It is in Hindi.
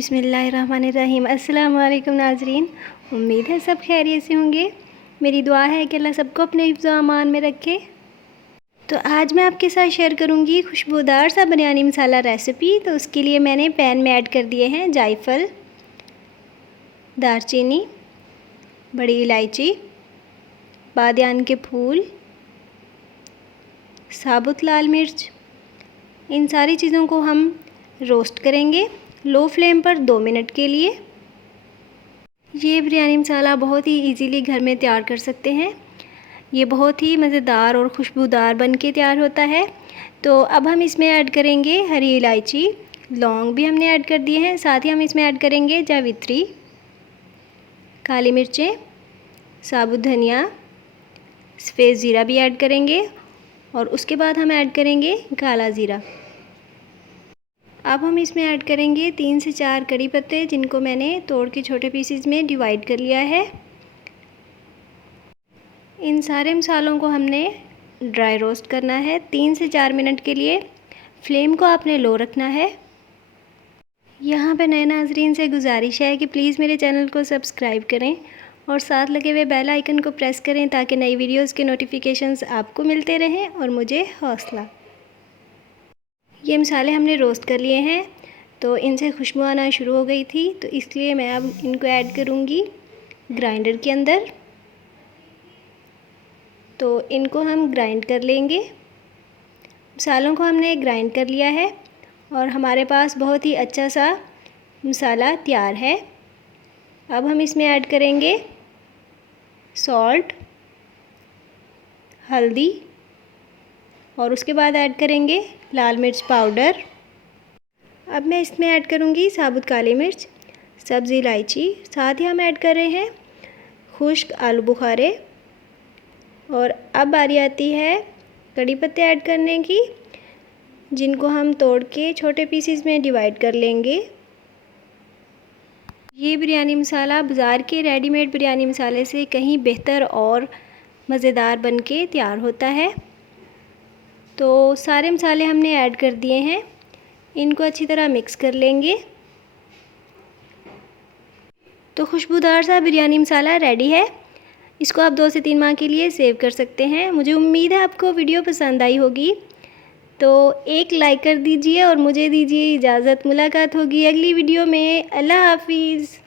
बिस्मिल्लाहिर्रहमानिर्रहीम। अस्सलाम वालेकुम नाज़रीन, उम्मीद है सब खैरियत से होंगे। मेरी दुआ है कि अल्लाह सबको अपने हिफ्ज़ व अमान में रखे। तो आज मैं आपके साथ शेयर करूंगी खुशबूदार सा बिरयानी मसाला रेसिपी। तो उसके लिए मैंने पैन में ऐड कर दिए हैं जायफल, दालचीनी, बड़ी इलायची, बादियान के फूल, साबुत लाल मिर्च। इन सारी चीज़ों को हम रोस्ट करेंगे लो फ्लेम पर 2 मिनट के लिए। ये बिरयानी मसाला बहुत ही इजीली घर में तैयार कर सकते हैं। ये बहुत ही मज़ेदार और खुशबूदार बन के तैयार होता है। तो अब हम इसमें ऐड करेंगे हरी इलायची, लौंग भी हमने ऐड कर दिए हैं। साथ ही हम इसमें ऐड करेंगे जावित्री, काली मिर्चें, साबुत धनिया, सफ़ेद ज़ीरा भी ऐड करेंगे और उसके बाद हम ऐड करेंगे काला ज़ीरा। अब हम इसमें ऐड करेंगे 3 से 4 कड़ी पत्ते, जिनको मैंने तोड़ के छोटे पीसेस में डिवाइड कर लिया है। इन सारे मसालों को हमने ड्राई रोस्ट करना है 3 से 4 मिनट के लिए। फ्लेम को आपने लो रखना है। यहाँ पे नए नाज़रीन से गुजारिश है कि प्लीज़ मेरे चैनल को सब्सक्राइब करें और साथ लगे हुए बेल आइकन को प्रेस करें ताकि नई वीडियोज़ के नोटिफिकेशंस आपको मिलते रहें और मुझे हौसला। ये मसाले हमने रोस्ट कर लिए हैं तो इनसे खुशबू आना शुरू हो गई थी, तो इसलिए मैं अब इनको ऐड करूँगी ग्राइंडर के अंदर। तो इनको हम ग्राइंड कर लेंगे। मसालों को हमने ग्राइंड कर लिया है और हमारे पास बहुत ही अच्छा सा मसाला तैयार है। अब हम इसमें ऐड करेंगे सॉल्ट, हल्दी और उसके बाद ऐड करेंगे लाल मिर्च पाउडर। अब मैं इसमें ऐड करूँगी साबुत काली मिर्च, सब्ज़ इलायची। साथ ही हम ऐड कर रहे हैं खुश्क आलू बुखारे। और अब बारी आती है कड़ी पत्ते ऐड करने की, जिनको हम तोड़ के छोटे पीसेस में डिवाइड कर लेंगे। ये बिरयानी मसाला बाज़ार के रेडीमेड बिरयानी मसाले से कहीं बेहतर और मज़ेदार बनके तैयार होता है। तो सारे मसाले हमने ऐड कर दिए हैं, इनको अच्छी तरह मिक्स कर लेंगे। तो खुशबूदार सा बिरयानी मसाला रेडी है। इसको आप 2 से 3 माह के लिए सेव कर सकते हैं। मुझे उम्मीद है आपको वीडियो पसंद आई होगी। तो एक लाइक कर दीजिए और मुझे दीजिए इजाज़त। मुलाकात होगी अगली वीडियो में। अल्लाह हाफिज़।